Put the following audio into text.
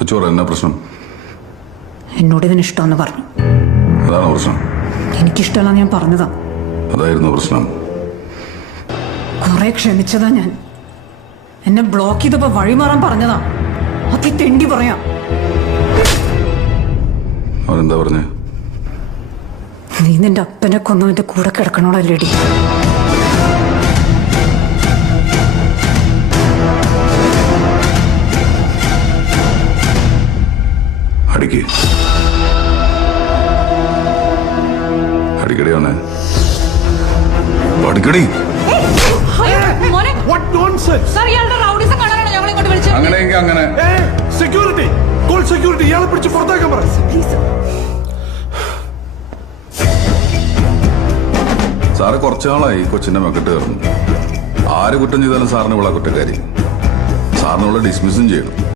കൊച്ചോറ എന്നാ പ്രശ്നം? എന്നോട് ഇതിന് ഇഷ്ടമെന്ന് പറഞ്ഞു. അതാണോ പ്രശ്നം? എനിക്കിഷ്ടമല്ലെന്ന് ഞാൻ പറഞ്ഞതാ. അതായിരുന്നു പ്രശ്നം. കുറെ ക്ഷമിച്ചതാ ഞാൻ. എന്നെ ബ്ലോക്ക് ചെയ്തപ്പോ വഴിമാറാൻ പറഞ്ഞതാ. അതി തെണ്ടി പറയാ. അവനെന്താ പറഞ്ഞേ? നീ നിന്റെ അപ്പനെ കൊന്നവന്റെ കൂടെ കിടക്കണോടല്ലേടി. അടിക്ക്, അടിക്കടി അവനെ, അടിക്കടി. അങ്ങനെയെങ്കിൽ അങ്ങനെ. സെക്യൂരിറ്റി, കോൾ സെക്യൂരിറ്റി, ഇയാളെ പിടിച്ച് പുറത്താക്കാൻ പറ. സാറ് കുറച്ചു നാളായി കൊച്ചിന്റെ മെക്കിട്ട് കയറുന്നു. ആര് കുറ്റം ചെയ്താലും സാറിന് ഇവിടെ കുറ്റക്കാരി. സാറിന് ഇവിടെ ഡിസ്മിസും ചെയ്യണം.